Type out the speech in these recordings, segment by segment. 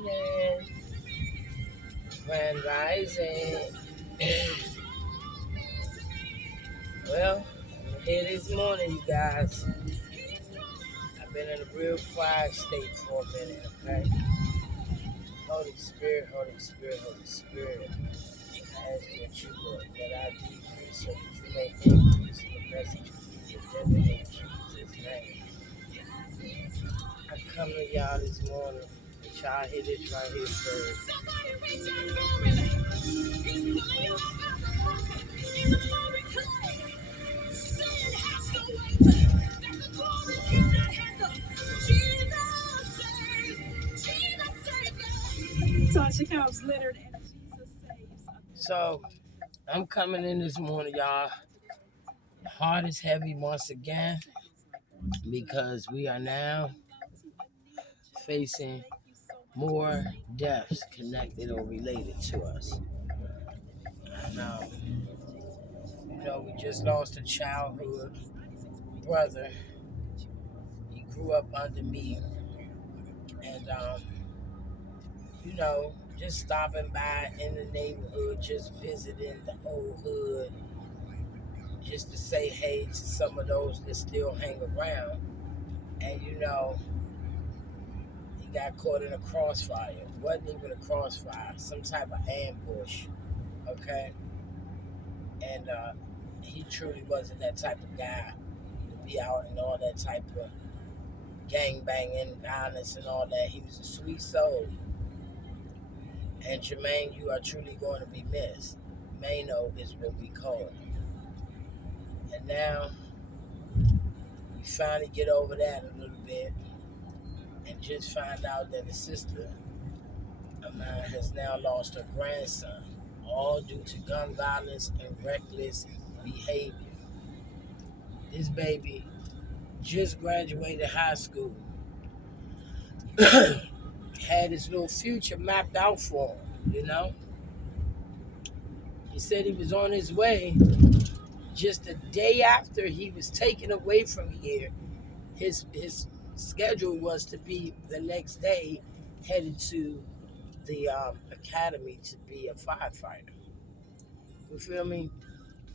morning, Grand Rising. Well, I'm here this morning, you guys. I've been in a real quiet state for a minute, okay? Holy Spirit, Holy Spirit, Holy Spirit. I ask that you, Lord, that I decrease so that you may increase in the message you deliver in Jesus' name. I come to y'all this morning, and y'all hear this right here first. Tasha Cobbs Leonard and Jesus Saves. So, I'm coming in this morning, y'all. Heart is heavy once again because we are now facing more deaths connected or related to us. And, we just lost a childhood brother. He grew up under me. And, just stopping by in the neighborhood, just visiting the old hood, just to say hey to some of those that still hang around. And, he got caught in a crossfire. It wasn't even a crossfire, some type of ambush, okay? And he truly wasn't that type of guy to be out and all that type of gang banging, violence and all that. He was a sweet soul. And Jermaine, you are truly going to be missed. Mano is what we call him. And now we finally get over that a little bit and just find out that the sister of mine has now lost her grandson, all due to gun violence and reckless behavior. This baby just graduated high school, had his little future mapped out for him. He said he was on his way. Just a day after he was taken away from here, his schedule was to be the next day headed to the academy to be a firefighter. You feel me?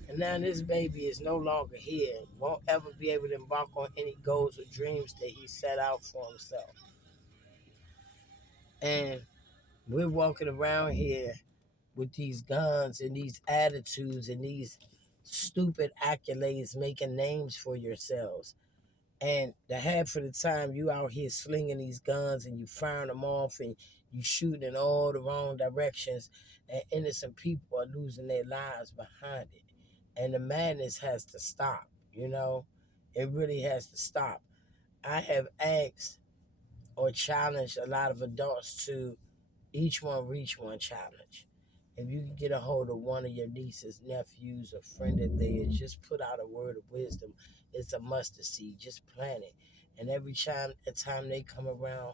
And now this baby is no longer here. Won't ever be able to embark on any goals or dreams that he set out for himself. And we're walking around here with these guns and these attitudes and these stupid accolades, making names for yourselves. And the half of the time you out here slinging these guns and you firing them off and you shooting in all the wrong directions, and innocent people are losing their lives behind it. And the madness has to stop, It really has to stop. I have asked or challenged a lot of adults to each one reach one challenge. If you can get a hold of one of your nieces, nephews, or friend of theirs, just put out a word of wisdom. It's a mustard seed. Just plant it. And every time they come around,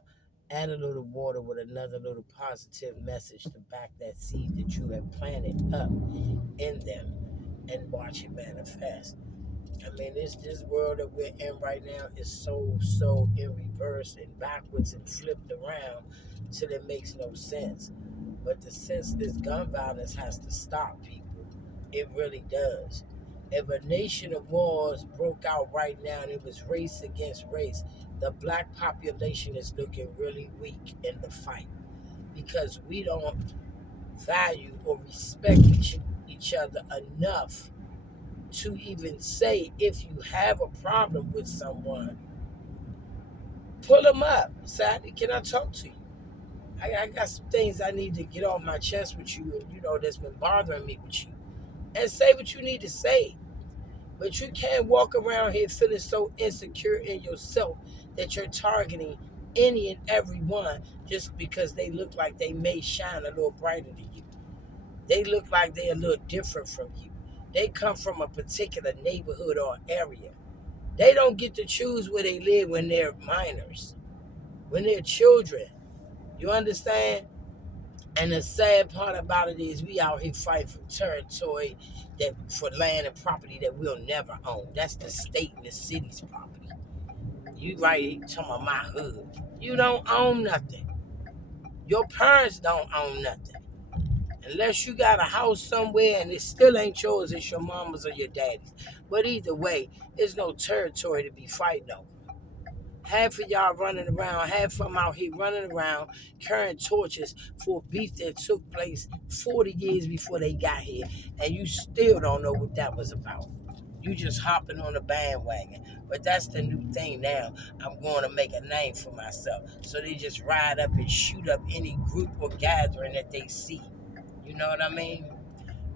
add a little water with another little positive message to back that seed that you have planted up in them and watch it manifest. I mean, this world that we're in right now is so in reverse and backwards and flipped around till it makes no sense. But the senseless gun violence has to stop, people. It really does. If a nation of wars broke out right now and it was race against race, the black population is looking really weak in the fight because we don't value or respect each other enough to even say, if you have a problem with someone, pull them up. Say, can I talk to you? I got some things I need to get off my chest with you, and that's been bothering me with you. And say what you need to say. But you can't walk around here feeling so insecure in yourself that you're targeting any and every one just because they look like they may shine a little brighter than you. They look like they're a little different from you. They come from a particular neighborhood or area. They don't get to choose where they live when they're minors, when they're children. You understand? And the sad part about it is we out here fighting for territory, for land and property that we'll never own. That's the state and the city's property. You right here talking about my hood. You don't own nothing. Your parents don't own nothing. Unless you got a house somewhere and it still ain't yours, it's your mama's or your daddy's. But either way, there's no territory to be fighting over. Half of y'all running around, half of them out here running around carrying torches for beef that took place 40 years before they got here, and you still don't know what that was about. You just hopping on the bandwagon. But that's the new thing now. I'm going to make a name for myself. So they just ride up and shoot up any group or gathering that they see. You know what I mean?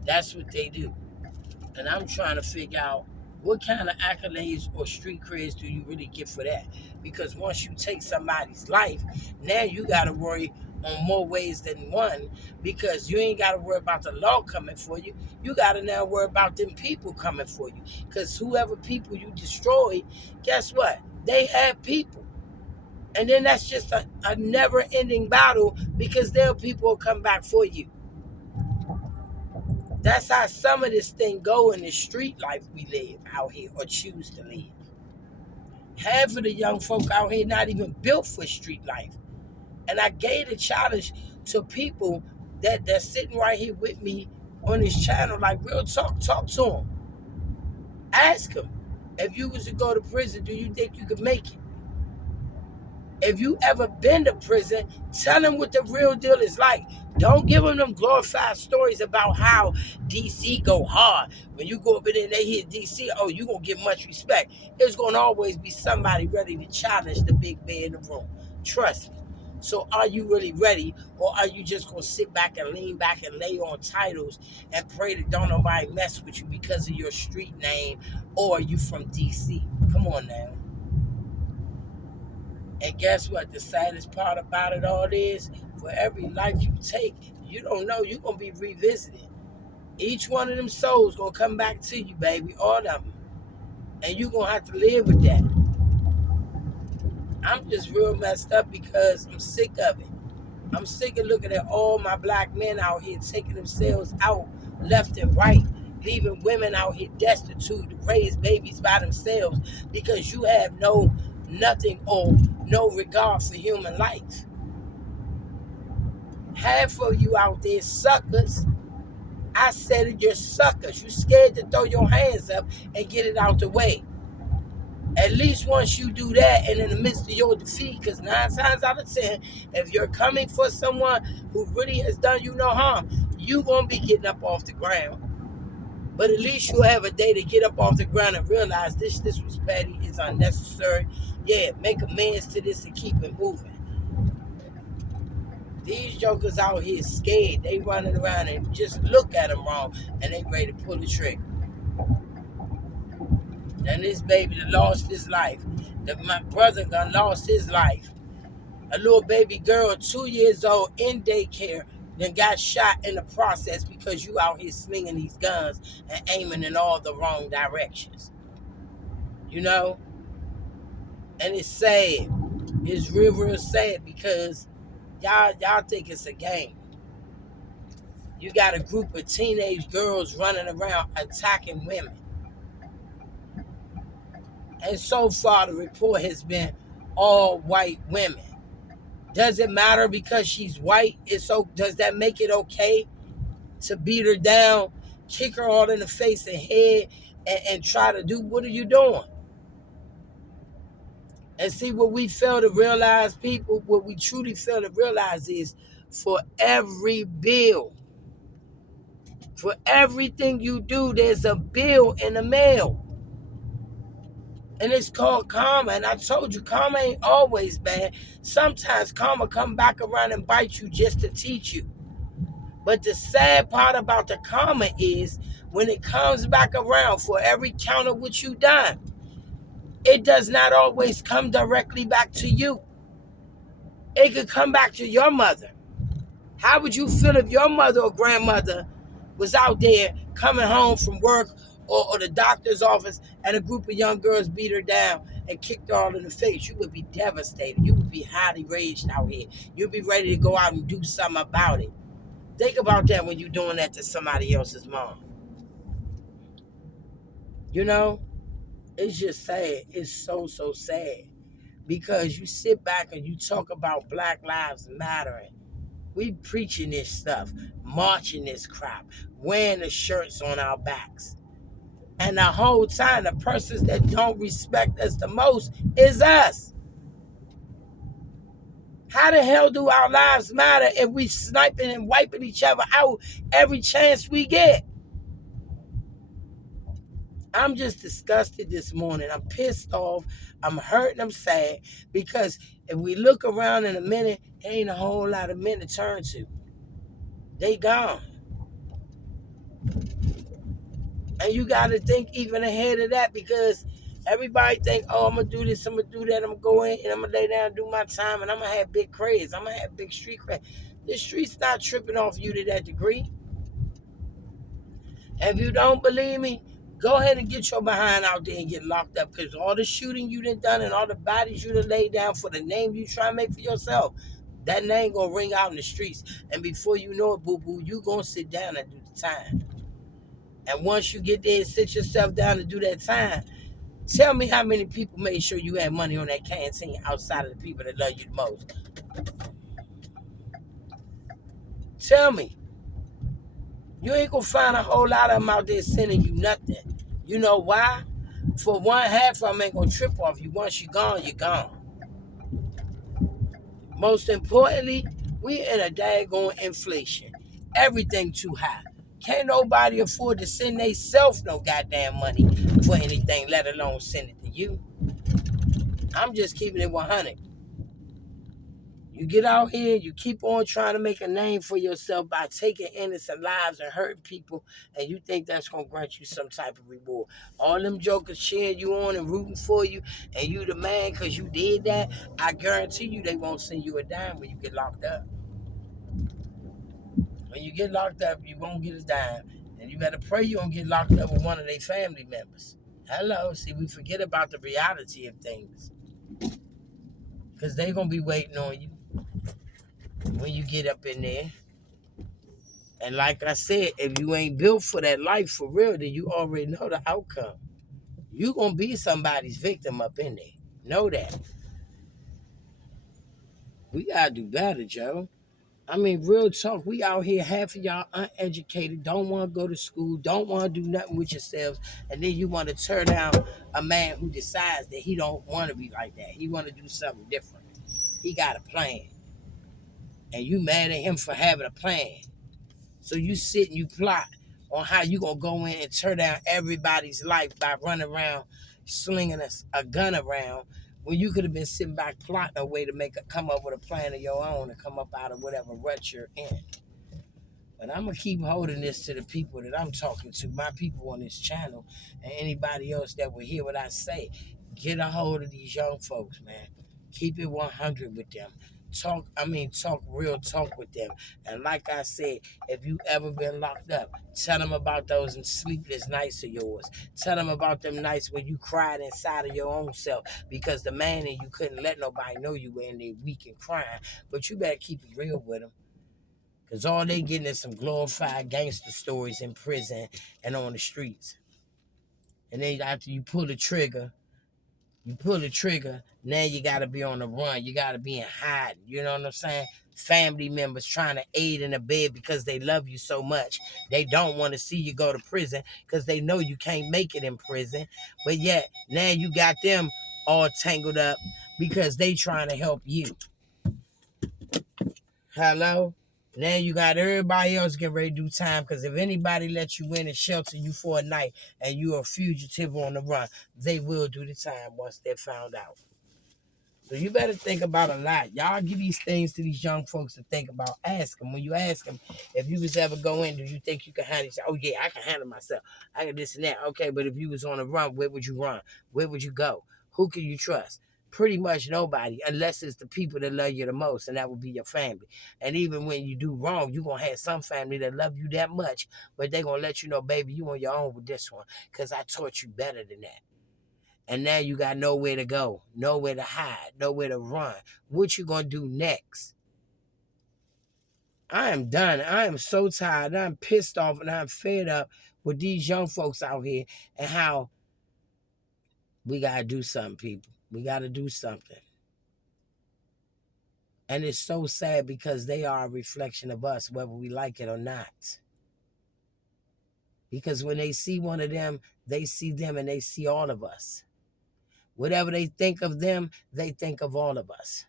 That's what they do. And I'm trying to figure out what kind of accolades or street creds do you really get for that? Because once you take somebody's life, now you got to worry on more ways than one, because you ain't got to worry about the law coming for you. You got to now worry about them people coming for you. Because whoever people you destroy, guess what? They have people. And then that's just a never-ending battle, because their people will come back for you. That's how some of this thing go in the street life we live out here or choose to live. Half of the young folk out here not even built for street life. And I gave the challenge to people that's sitting right here with me on this channel, like real talk to them. Ask them, if you was to go to prison, do you think you could make it? If you ever been to prison, tell them what the real deal is like. Don't give them glorified stories about how DC go hard. When you go over there and they hear DC, oh, you going to get much respect. There's going to always be somebody ready to challenge the big man in the room. Trust me. So are you really ready, or are you just going to sit back and lean back and lay on titles and pray that don't nobody mess with you because of your street name, or you from DC? Come on now. And guess what? The saddest part about it all is, for every life you take, you don't know, you're going to be revisited. Each one of them souls going to come back to you, baby, all of them. And you're going to have to live with that. I'm just real messed up because I'm sick of it. I'm sick of looking at all my black men out here taking themselves out left and right, leaving women out here destitute to raise babies by themselves because you have nothing or no regard for human life. Half of you out there suckers. I said it, you're suckers. You scared to throw your hands up and get it out the way. At least once you do that, and in the midst of your defeat, because 9 times out of 10, if you're coming for someone who really has done you no harm, you're going to be getting up off the ground. But at least you'll have a day to get up off the ground and realize this was petty, it's unnecessary. Yeah, make amends to this and keep it moving. These jokers out here scared. They running around and just look at them wrong and they ready to pull the trigger. And this baby that lost his life, my brother done lost his life. A little baby girl, 2 years old, in daycare, then got shot in the process because you out here slinging these guns and aiming in all the wrong directions. You know? And it's sad. It's real sad because y'all think it's a game. You got a group of teenage girls running around attacking women. And so far, the report has been all white women. Does it matter because she's white? Does that make it okay to beat her down, kick her all in the face and head, and try to do? What are you doing? And see, what we fail to realize, people, what we truly fail to realize is, for every bill, for everything you do, there's a bill in the mail. And it's called karma. And I told you, karma ain't always bad. Sometimes karma come back around and bite you just to teach you. But the sad part about the karma is, when it comes back around for every count of what you done, it does not always come directly back to you. It could come back to your mother. How would you feel if your mother or grandmother was out there coming home from work or the doctor's office and a group of young girls beat her down and kicked her all in the face? You would be devastated. You would be highly raged out here. You'd be ready to go out and do something about it. Think about that when you're doing that to somebody else's mom. You know, it's just sad. It's so sad. Because you sit back and you talk about Black Lives Mattering. We preaching this stuff, marching this crap, wearing the shirts on our backs. And the whole time, the persons that don't respect us the most is us. How the hell do our lives matter if we sniping and wiping each other out every chance we get? I'm just disgusted this morning. I'm pissed off. I'm hurt and I'm sad because if we look around in a minute, there ain't a whole lot of men to turn to. They gone. And you got to think even ahead of that because everybody think, oh, I'm going to do this, I'm going to do that, I'm going to go in and I'm going to lay down and do my time and I'm going to have big craze. I'm going to have big street cred. The street's not tripping off you to that degree. If you don't believe me, go ahead and get your behind out there and get locked up because all the shooting you done and all the bodies you done laid down for the name you try to make for yourself, that name going to ring out in the streets. And before you know it, boo-boo, you going to sit down and do the time. And once you get there and sit yourself down and do that time, tell me how many people made sure you had money on that canteen outside of the people that love you the most. Tell me. You ain't gonna find a whole lot of them out there sending you nothing. You know why? For one, half of them ain't gonna trip off you. Once you're gone, you're gone. Most importantly, we in a daggone inflation. Everything too high. Can't nobody afford to send they self no goddamn money for anything, let alone send it to you. I'm just keeping it 100. You get out here, you keep on trying to make a name for yourself by taking innocent lives and hurting people, and you think that's going to grant you some type of reward. All them jokers cheering you on and rooting for you, and you the man because you did that, I guarantee you they won't send you a dime when you get locked up. When you get locked up, you won't get a dime. And you better pray you don't get locked up with one of their family members. Hello, see, we forget about the reality of things. Because they going to be waiting on you when you get up in there. And like I said, if you ain't built for that life for real, then you already know the outcome. You gonna be somebody's victim up in there. Know that. We gotta do better, Joe. I mean, real talk, we out here, half of y'all uneducated, don't want to go to school, don't want to do nothing with yourselves, and then you want to turn down a man who decides that he don't want to be like that. He want to do something different. He got a plan. And you mad at him for having a plan. So you sit and you plot on how you gonna go in and tear down everybody's life by running around slinging a gun around when you could have been sitting back plotting a way to come up with a plan of your own and come up out of whatever rut you're in. But I'm gonna keep holding this to the people that I'm talking to, my people on this channel, and anybody else that will hear what I say. Get a hold of these young folks, man. Keep it 100 with them. Talk real talk with them. And like I said, if you ever been locked up, tell them about those sleepless nights of yours. Tell them about them nights when you cried inside of your own self because the man in you couldn't let nobody know you were in there weak and crying. But you better keep it real with them. Because all they getting is some glorified gangster stories in prison and on the streets. And then after you pull the trigger, now you got to be on the run. You got to be in hiding. You know what I'm saying? Family members trying to aid and abet because they love you so much. They don't want to see you go to prison because they know you can't make it in prison. But yet, now you got them all tangled up because they trying to help you. Hello? Now you got everybody else getting ready to do time because if anybody lets you in and shelter you for a night and you're a fugitive on the run, they will do the time once they're found out. So you better think about a lot. Y'all give these things to these young folks to think about. Ask them. When you ask them, if you was ever go in, do you think you can handle it? Oh, yeah, I can handle myself. I can this and that. Okay, but if you was on a run, where would you run? Where would you go? Who can you trust? Pretty much nobody, unless it's the people that love you the most, and that would be your family. And even when you do wrong, you're going to have some family that love you that much, but they're going to let you know, baby, you on your own with this one because I taught you better than that. And now you got nowhere to go, nowhere to hide, nowhere to run. What you gonna do next? I am done. I am so tired. I'm pissed off and I'm fed up with these young folks out here and how we gotta do something, people. We gotta do something. And it's so sad because they are a reflection of us, whether we like it or not. Because when they see one of them, they see them and they see all of us. Whatever they think of them, they think of all of us.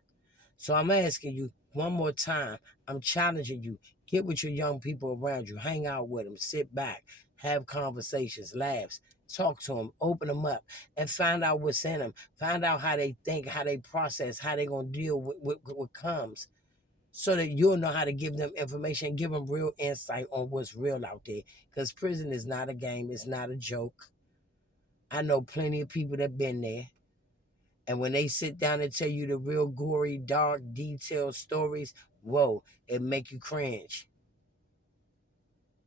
So I'm asking you one more time. I'm challenging you. Get with your young people around you. Hang out with them. Sit back. Have conversations, laughs. Talk to them. Open them up. And find out what's in them. Find out how they think, how they process, how they going to deal with what comes. So that you'll know how to give them information. Give them real insight on what's real out there. Because prison is not a game. It's not a joke. I know plenty of people that been there. And when they sit down and tell you the real gory, dark, detailed stories, whoa, it make you cringe.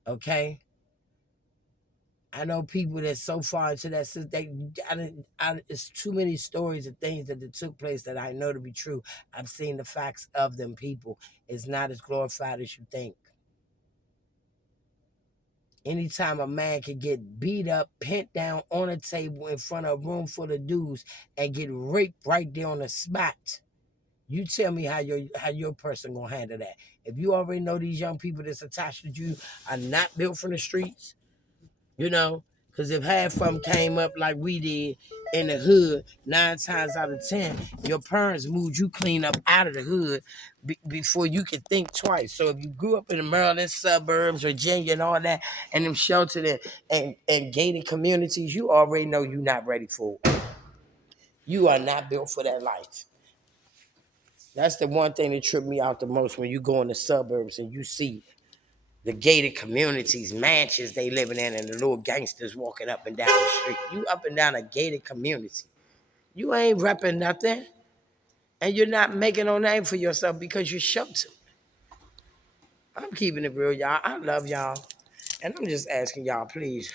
Okay? I know people that's so far into that, it's too many stories of things that took place that I know to be true. I've seen the facts of them people. It's not as glorified as you think. Anytime a man can get beat up, pinned down on a table in front of a room full of dudes and get raped right there on the spot, you tell me how your person gonna handle that. If you already know these young people that's attached to you are not built from the streets, you know, because if half of them came up like we did in the hood, 9 times out of 10, your parents moved you clean up out of the hood before you could think twice. So if you grew up in the Maryland suburbs, Virginia, and all that, and them sheltered and gated communities, you already know you're not ready for it. You are not built for that life. That's the one thing that tripped me out the most when you go in the suburbs and you see the gated communities, mansions they living in, and the little gangsters walking up and down the street. You up and down a gated community. You ain't repping nothing, and you're not making no name for yourself because you're sheltered. I'm keeping it real, y'all. I love y'all, and I'm just asking y'all, please.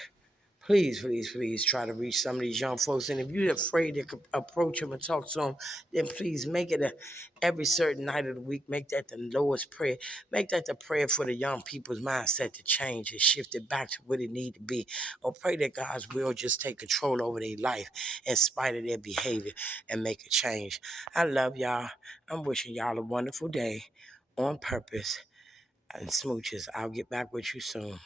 Please, please, please try to reach some of these young folks. And if you're afraid to approach them and talk to them, then please make it every certain night of the week. Make that the lowest prayer. Make that the prayer for the young people's mindset to change and shift it back to what it need to be. Or pray that God's will just take control over their life in spite of their behavior and make a change. I love y'all. I'm wishing y'all a wonderful day on purpose. And smooches, I'll get back with you soon.